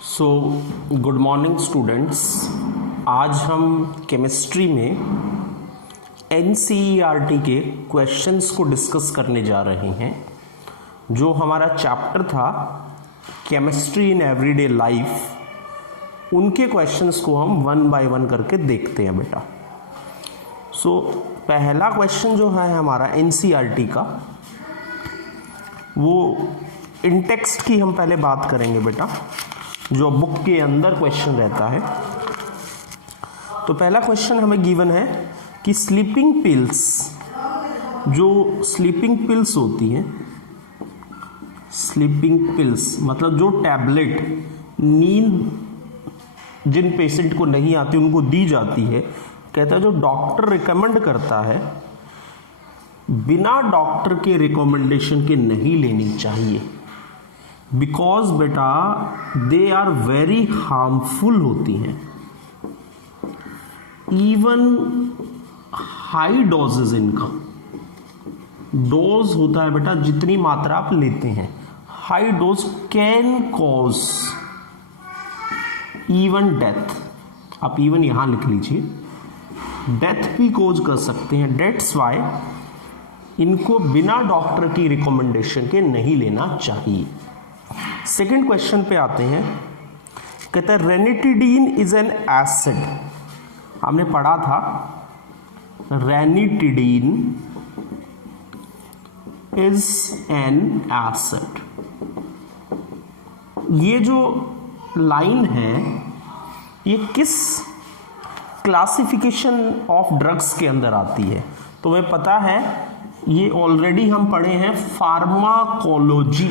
So good morning students. आज हम chemistry में NCERT के क्वेश्चंस को डिस्कस करने जा रहे हैं। जो हमारा चैप्टर था केमिस्ट्री इन एवरीडे लाइफ, उनके क्वेश्चंस को हम वन बाय वन करके देखते हैं बेटा। सो पहला क्वेश्चन जो है हमारा NCERT का, वो इन टेक्स्ट की हम पहले बात करेंगे बेटा, जो बुक के अंदर क्वेश्चन रहता है। तो पहला क्वेश्चन हमें गिवन है कि स्लीपिंग पिल्स, जो स्लीपिंग पिल्स होती हैं, स्लीपिंग पिल्स मतलब जो टैबलेट नींद जिन पेशेंट को नहीं आती उनको दी जाती है, कहता है जो डॉक्टर रिकमेंड करता है बिना डॉक्टर के रिकमेंडेशन के नहीं लेनी चाहिए, बिकॉज बेटा दे आर वेरी हार्मफुल होती हैं। इवन हाई डोजेज, इनका डोज होता है बेटा जितनी मात्रा आप लेते हैं, high dose can cause even death. आप इवन यहां लिख लीजिए, डेथ भी कॉज कर सकते हैं। डेट्स वाई इनको बिना डॉक्टर की रिकमेंडेशन के नहीं लेना चाहिए। सेकेंड क्वेश्चन पे आते हैं, कहता है रेनिटिडीन इज एन एसिड। हमने पढ़ा था रेनिटिडीन इज एन एसिड। ये जो लाइन है ये किस क्लासिफिकेशन ऑफ ड्रग्स के अंदर आती है? तो हमें पता है, ये ऑलरेडी हम पढ़े हैं फार्माकोलॉजी।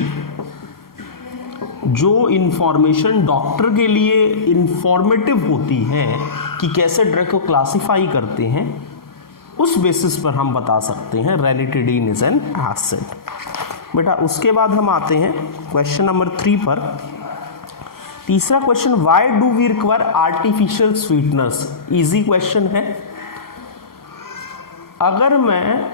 जो इंफॉर्मेशन डॉक्टर के लिए इंफॉर्मेटिव होती है कि कैसे ड्रग को क्लासिफाई करते हैं, उस बेसिस पर हम बता सकते हैं रेनिटिडीन इज एन एसिड। बेटा उसके बाद हम आते हैं क्वेश्चन नंबर 3 पर। तीसरा question, why do we require artificial sweeteners? Easy question है। अगर मैं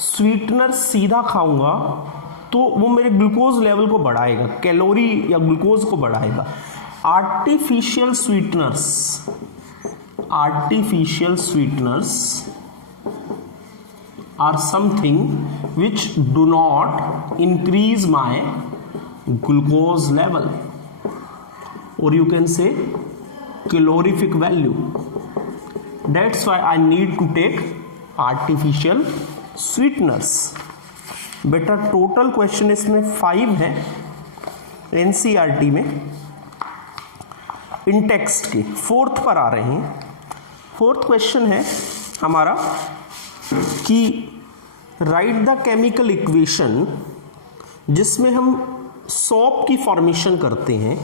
स्वीटनर सीधा खाऊंगा तो वो मेरे ग्लूकोज लेवल को बढ़ाएगा, कैलोरी या ग्लूकोज को बढ़ाएगा। Artificial sweeteners are something which do not increase my glucose level, और you can say calorific value. That's why I need to take artificial sweeteners. बेटा टोटल क्वेश्चन इसमें 5 है NCERT में। इन टेक्स्ट के 4th पर आ रहे हैं। 4th क्वेश्चन है हमारा कि राइट द केमिकल इक्वेशन, जिसमें हम सोप की फॉर्मेशन करते हैं।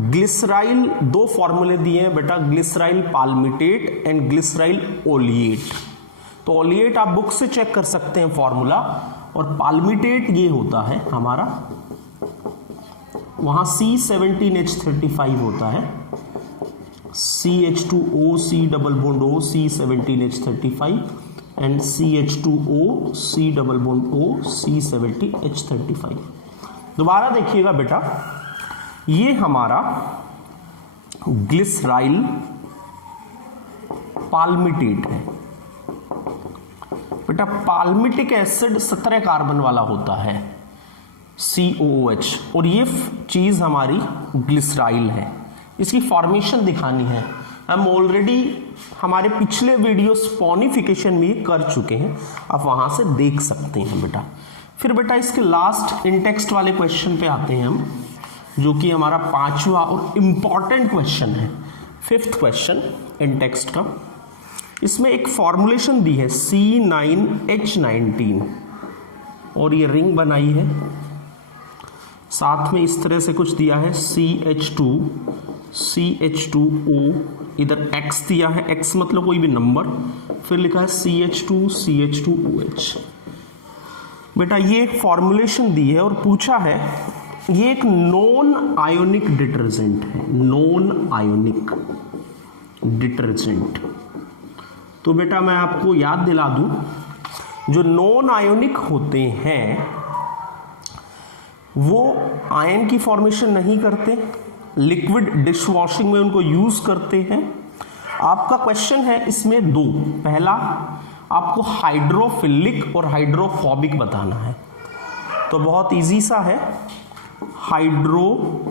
ग्लिसराइल, 2 फॉर्मूले दिए हैं बेटा, ग्लिसराइल पाल्मिटेट एंड ग्लिसराइल ओलिएट। तो ओलिएट आप बुक से चेक कर सकते हैं फॉर्मूला, और पाल्मिटेट ये होता है हमारा, वहां C17H35 होता है, CH2O C double bond O C17H35 and CH2O C double bond O C17H35। दोबारा देखिएगा बेटा, ये हमारा ग्लिसराइल पाल्मिटेट है बेटा। पाल्मिटिक एसिड 17 कार्बन वाला होता है, COOH, और ये चीज हमारी ग्लिसराइल है। इसकी फॉर्मेशन दिखानी है, हम ऑलरेडी हमारे पिछले वीडियो स्पॉनिफिकेशन भी कर चुके हैं, आप वहां से देख सकते हैं बेटा। फिर बेटा इसके लास्ट इंटेक्स्ट वाले क्वेश्चन पे आते हैं हम, जो कि हमारा 5वां और इंपॉर्टेंट क्वेश्चन है। 5th क्वेश्चन इंटेक्स्ट का, इसमें एक फॉर्मुलेशन दी है C9H19, और ये रिंग बनाई है, साथ में इस तरह से कुछ दिया है CH2O, इधर X दिया है, X मतलब कोई भी नंबर, फिर लिखा है CH2OH। बेटा ये एक फॉर्मुलेशन दी है और पूछा है, ये एक नॉन आयोनिक डिटर्जेंट है, नॉन आयोनिक डिटर्जेंट। तो बेटा मैं आपको याद दिला दूं, जो नॉन आयोनिक होते हैं वो आयन की फॉर्मेशन नहीं करते, लिक्विड डिश वॉशिंग में उनको यूज करते हैं। आपका क्वेश्चन है इसमें दो, पहला आपको हाइड्रोफिलिक और हाइड्रोफोबिक बताना है, तो बहुत इजी सा है। हाइड्रोफोबिक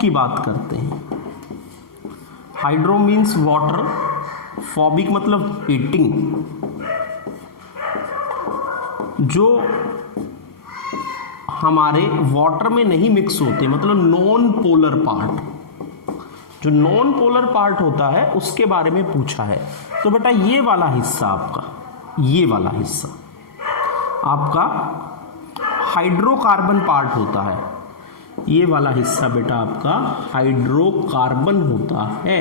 की बात करते हैं। हाइड्रो मीन्स वाटर, फोबिक मतलब हीटिंग। जो हमारे वाटर में नहीं मिक्स होते, मतलब नॉन पोलर पार्ट, जो नॉन पोलर पार्ट होता है उसके बारे में पूछा है। तो बेटा ये वाला हिस्सा आपका, ये वाला हिस्सा आपका हाइड्रोकार्बन पार्ट होता है। ये वाला हिस्सा बेटा आपका हाइड्रोकार्बन होता है।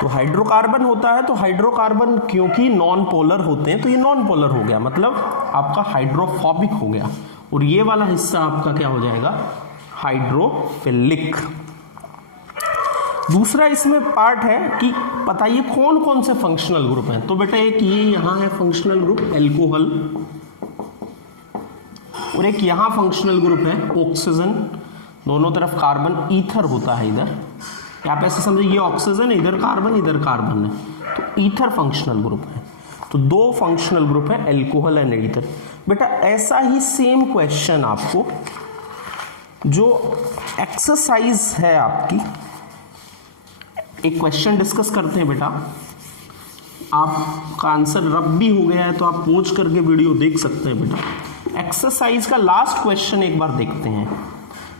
तो हाइड्रोकार्बन होता है, तो हाइड्रोकार्बन क्योंकि नॉन पोलर होते हैं तो ये नॉन पोलर हो गया, मतलब आपका हाइड्रोफोबिक हो गया। और ये वाला हिस्सा आपका क्या हो जाएगा, हाइड्रोफिलिक। दूसरा इसमें पार्ट है कि बताइए कौन कौन से फंक्शनल ग्रुप हैं। तो बेटा एक ये यहां है फंक्शनल ग्रुप एल्कोहल, और एक यहां फंक्शनल ग्रुप है ऑक्सीजन, दोनों तरफ कार्बन, ईथर होता है इधर। आप ऐसे समझिए ये ऑक्सीजन है, इधर कार्बन है, तो ईथर फंक्शनल ग्रुप है। तो दो फंक्शनल ग्रुप है, एल्कोहल एंड ईथर। बेटा ऐसा ही सेम क्वेश्चन आपको जो एक्सरसाइज है आपकी, एक क्वेश्चन डिस्कस करते हैं बेटा। आपका आंसर रब भी हो गया है तो आप पहुंच करके वीडियो देख सकते हैं बेटा। एक्सरसाइज का लास्ट क्वेश्चन एक बार देखते हैं,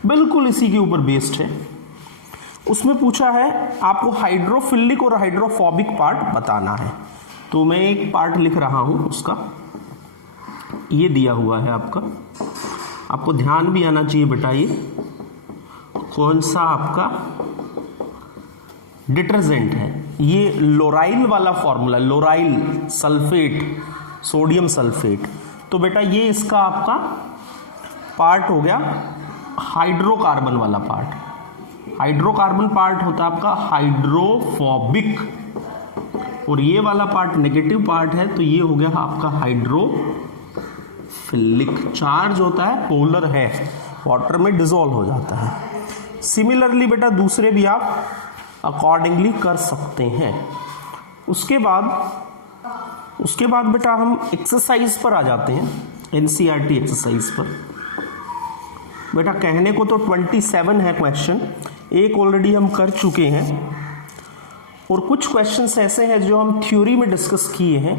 बिल्कुल इसी के ऊपर बेस्ड है। उसमें पूछा है आपको हाइड्रोफिलिक और हाइड्रोफोबिक पार्ट बताना है। तो मैं एक पार्ट लिख रहा हूं उसका, ये दिया हुआ है आपका, आपको ध्यान भी आना चाहिए बेटा। ये कौन सा आपका डिटर्जेंट है, ये लोराइल वाला फॉर्मूला, लोराइल सल्फेट, सोडियम सल्फेट। तो बेटा ये इसका आपका पार्ट हो गया हाइड्रोकार्बन वाला पार्ट। हाइड्रोकार्बन पार्ट होता है आपका हाइड्रोफोबिक, और ये वाला पार्ट नेगेटिव पार्ट है, तो ये हो गया आपका हाइड्रोफिलिक। चार्ज होता है, पोलर है, वाटर में डिसॉल्व हो जाता है। सिमिलरली बेटा दूसरे भी आप अकॉर्डिंगली कर सकते हैं। उसके बाद बेटा हम एक्सरसाइज पर आ जाते हैं, एनसीईआरटी एक्सरसाइज पर। बेटा कहने को तो 27 है क्वेश्चन, एक ऑलरेडी हम कर चुके हैं, और कुछ क्वेश्चंस ऐसे हैं जो हम थ्योरी में डिस्कस किए हैं,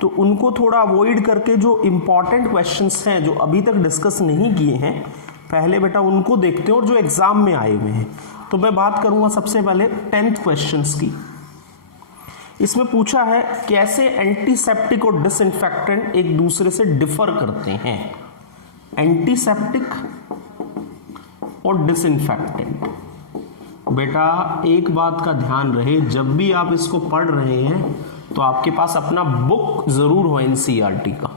तो उनको थोड़ा अवॉइड करके जो इंपॉर्टेंट क्वेश्चंस हैं जो अभी तक डिस्कस नहीं किए हैं पहले बेटा उनको देखते हैं, और जो एग्जाम में आए हुए हैं। तो मैं बात करूंगा सबसे पहले 10th क्वेश्चंस की। इसमें पूछा है कैसे एंटीसेप्टिक और डिसइंफेक्टेंट एक दूसरे से डिफर करते हैं। एंटीसेप्टिक और डिसइंफेक्टेंट, बेटा एक बात का ध्यान रहे, जब भी आप इसको पढ़ रहे हैं तो आपके पास अपना बुक जरूर हो एनसीईआरटी का।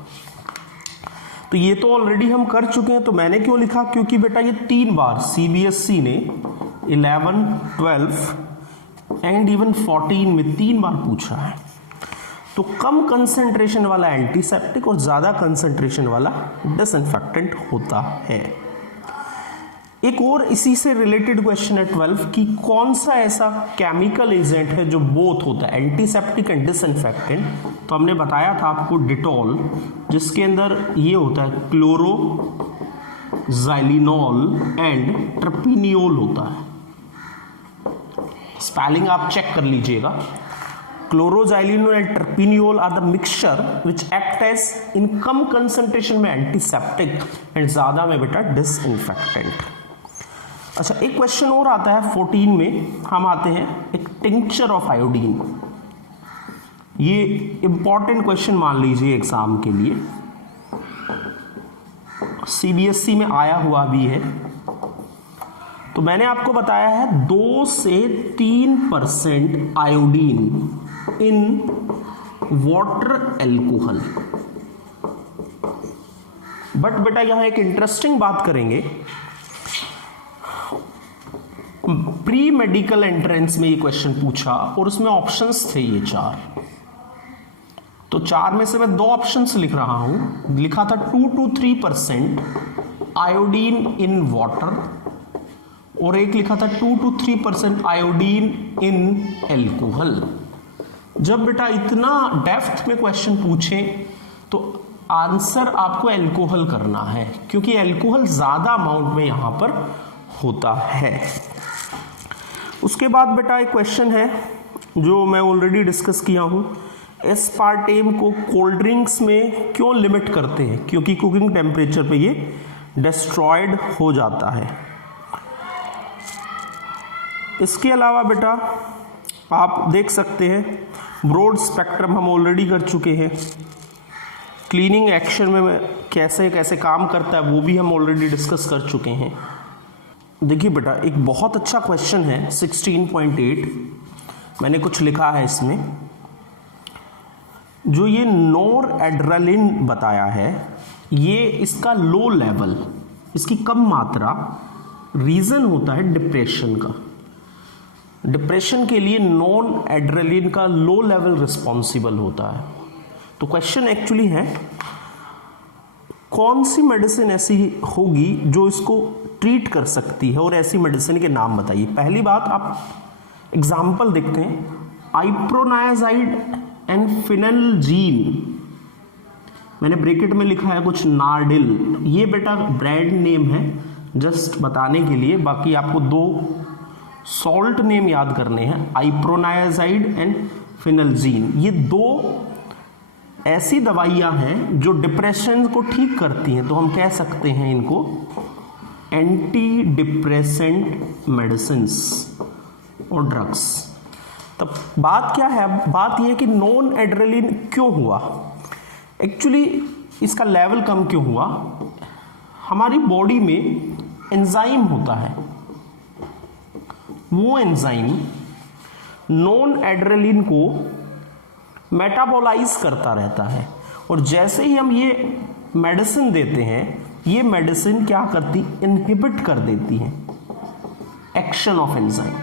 तो ये तो ऑलरेडी हम कर चुके हैं, तो मैंने क्यों लिखा, क्योंकि बेटा ये 3 बार सीबीएसई ने 11, 12 एंड इवन 14 में 3 बार पूछा है। तो कम कंसंट्रेशन वाला एंटीसेप्टिक और ज्यादा कंसंट्रेशन वाला डिसइंफेक्टेंट होता है। एक और इसी से रिलेटेड क्वेश्चन है 12 की कौन सा ऐसा केमिकल एजेंट है जो बोथ होता है एंटीसेप्टिक एंड डिसइंफेक्टेंट। तो हमने बताया था आपको डिटॉल, जिसके अंदर ये होता है क्लोरोजाइलिनॉल एंड ट्रपिनियोल होता है। स्पेलिंग आप चेक कर लीजिएगा। Chloroxylenol and terpineol are the mixture which act as in कम कंसंट्रेशन में एंटीसेप्टिक एंड ज्यादा में बेटा डिसइंफेक्टेंट। अच्छा एक क्वेश्चन और आता है 14 में, हम आते हैं एक टिंक्चर ऑफ आयोडीन। ये इंपॉर्टेंट क्वेश्चन मान लीजिए एग्जाम के लिए, सीबीएसई में आया हुआ भी है। तो मैंने आपको बताया है 2 से 3% iodine in water alcohol. But बेटा यहां एक इंटरेस्टिंग बात करेंगे, प्री मेडिकल एंट्रेंस में ये क्वेश्चन पूछा और उसमें ऑप्शंस थे ये 4। तो 4 में से मैं 2 ऑप्शंस लिख रहा हूं। लिखा था 2 to 3% आयोडीन इन वाटर, और एक लिखा था 2 to 3% आयोडीन इन एल्कोहल। जब बेटा इतना डेप्थ में क्वेश्चन पूछे तो आंसर आपको एल्कोहल करना है, क्योंकि एल्कोहल ज्यादा अमाउंट में यहां पर होता है। उसके बाद बेटा एक क्वेश्चन है जो मैं ऑलरेडी डिस्कस किया हूं, एस्पार्टेम को कोल्ड ड्रिंक्स में क्यों लिमिट करते हैं? क्योंकि कुकिंग टेम्परेचर पे ये डिस्ट्रॉयड हो जाता है। इसके अलावा बेटा आप देख सकते हैं ब्रॉड स्पेक्ट्रम हम ऑलरेडी कर चुके हैं। क्लीनिंग एक्शन में कैसे कैसे काम करता है वो भी हम ऑलरेडी डिस्कस कर चुके हैं। देखिए बेटा एक बहुत अच्छा क्वेश्चन है 16.8, मैंने कुछ लिखा है इसमें। जो ये नोर एड्रेलिन बताया है, ये इसका लो लेवल, इसकी कम मात्रा रीजन होता है डिप्रेशन का। डिप्रेशन के लिए नॉन एड्रेलिन का लो लेवल रिस्पॉन्सिबल होता है। तो क्वेश्चन एक्चुअली है कौन सी मेडिसिन ऐसी होगी जो इसको ट्रीट कर सकती है, और ऐसी मेडिसिन के नाम बताइए। पहली बात आप एग्जाम्पल देखते हैं, आइप्रोनायाजाइड एंड फिनलजीन, मैंने ब्रैकेट में लिखा है कुछ नार्डिल, ये बेटा ब्रांड नेम है जस्ट बताने के लिए, बाकी आपको 2 सॉल्ट नेम याद करने हैं, आइप्रोनायाजाइड एंड फिनलजीन। ये 2 ऐसी दवाइयां हैं जो डिप्रेशन को ठीक करती हैं, तो हम कह सकते हैं इनको एंटी डिप्रेसेंट मेडिसिन्स और ड्रग्स। तब बात क्या है, बात यह कि नॉन एड्रेलिन क्यों हुआ, एक्चुअली इसका लेवल कम क्यों हुआ। हमारी बॉडी में एंजाइम होता है, वो एंजाइम नॉन एड्रेलिन को मेटाबोलाइज करता रहता है, और जैसे ही हम ये मेडिसिन देते हैं, ये मेडिसिन क्या करती, इनहिबिट कर देती है एक्शन ऑफ एंजाइम।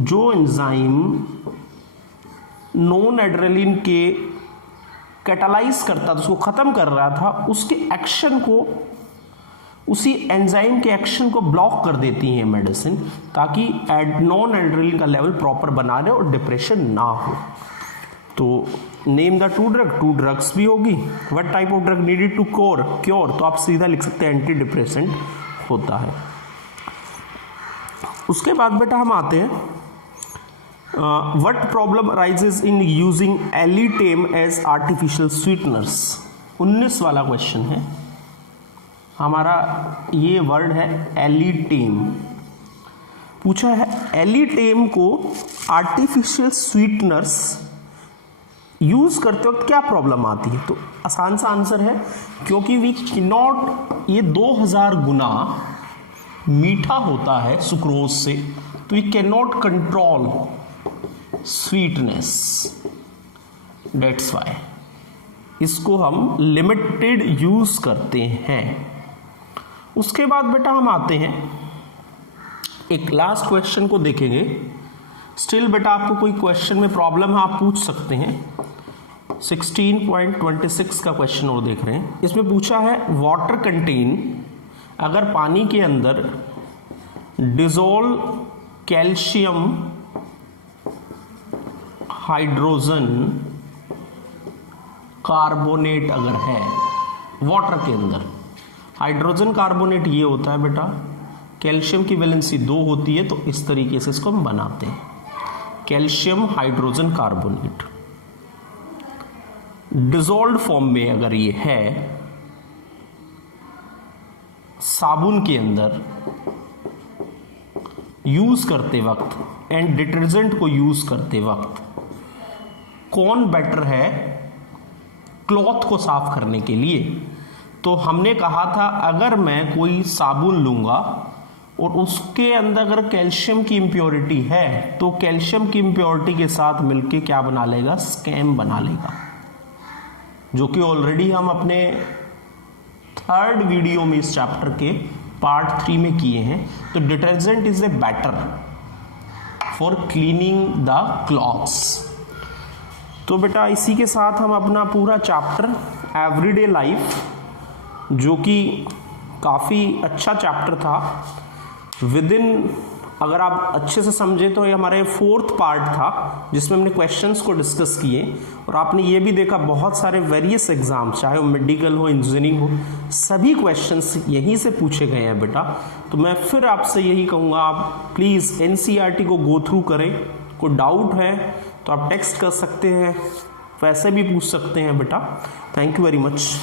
जो एंजाइम नॉन एड्रेलिन के कैटालाइज करता था, उसको खत्म कर रहा था, उसके एक्शन को, उसी एंजाइम के एक्शन को ब्लॉक कर देती है मेडिसिन, ताकि नॉन एड्रेलिन का लेवल प्रॉपर बना रहे और डिप्रेशन ना हो। तो नेम द 2 ड्रग, 2 ड्रग्स भी होगी। What type of drug needed to cure, तो आप सीधा लिख सकते हैं एंटी डिप्रेसेंट होता है। उसके बाद बेटा हम आते हैं what problem arises in using alitame as artificial sweeteners. 19 वाला क्वेश्चन है हमारा, ये वर्ड है एलिटेम। पूछा है एलिटेम को आर्टिफिशियल स्वीटनर्स यूज करते वक्त क्या प्रॉब्लम आती है। तो आसान सा आंसर है क्योंकि वी कैन नॉट, ये 2000 गुना मीठा होता है सुक्रोज से, तो we can not control sweetness, that's why इसको हम लिमिटेड यूज करते हैं। उसके बाद बेटा हम आते हैं एक लास्ट क्वेश्चन को देखेंगे। स्टिल बेटा आपको कोई क्वेश्चन में प्रॉब्लम है आप पूछ सकते हैं। 16.26 का क्वेश्चन और देख रहे हैं। इसमें पूछा है वाटर कंटेन, अगर पानी के अंदर डिजोल्व कैल्शियम हाइड्रोजन कार्बोनेट अगर है वाटर के अंदर, हाइड्रोजन कार्बोनेट ये होता है बेटा, कैल्शियम की वैलेंसी 2 होती है, तो इस तरीके से इसको हम बनाते हैं calcium hydrogen carbonate. Dissolved form में अगर ये है साबुन के अंदर यूज करते वक्त एंड डिटर्जेंट को यूज करते वक्त, कौन बेटर है क्लॉथ को साफ करने के लिए। तो हमने कहा था अगर मैं कोई साबुन लूंगा और उसके अंदर अगर कैल्शियम की इम्प्योरिटी है, तो कैल्शियम की इम्प्योरिटी के साथ मिलके क्या बना लेगा, स्कैम बना लेगा, जो कि ऑलरेडी हम अपने 3rd वीडियो में इस चैप्टर के पार्ट 3 में किए हैं। तो detergent is a better for cleaning the clothes. तो बेटा इसी के साथ हम अपना पूरा चैप्टर एवरीडे लाइफ, जो कि काफ़ी अच्छा चैप्टर था, विद इन, अगर आप अच्छे से समझे तो ये हमारे 4th पार्ट था जिसमें हमने क्वेश्चंस को डिस्कस किए। और आपने ये भी देखा बहुत सारे वेरियस एग्जाम, चाहे वो मेडिकल हो, इंजीनियरिंग हो, सभी क्वेश्चंस यहीं से पूछे गए हैं बेटा। तो मैं फिर आपसे यही कहूँगा, आप प्लीज़ NCERT को गो थ्रू करें। कोई डाउट है तो आप टेक्स्ट कर सकते हैं, वैसे भी पूछ सकते हैं बेटा। Thank you very much.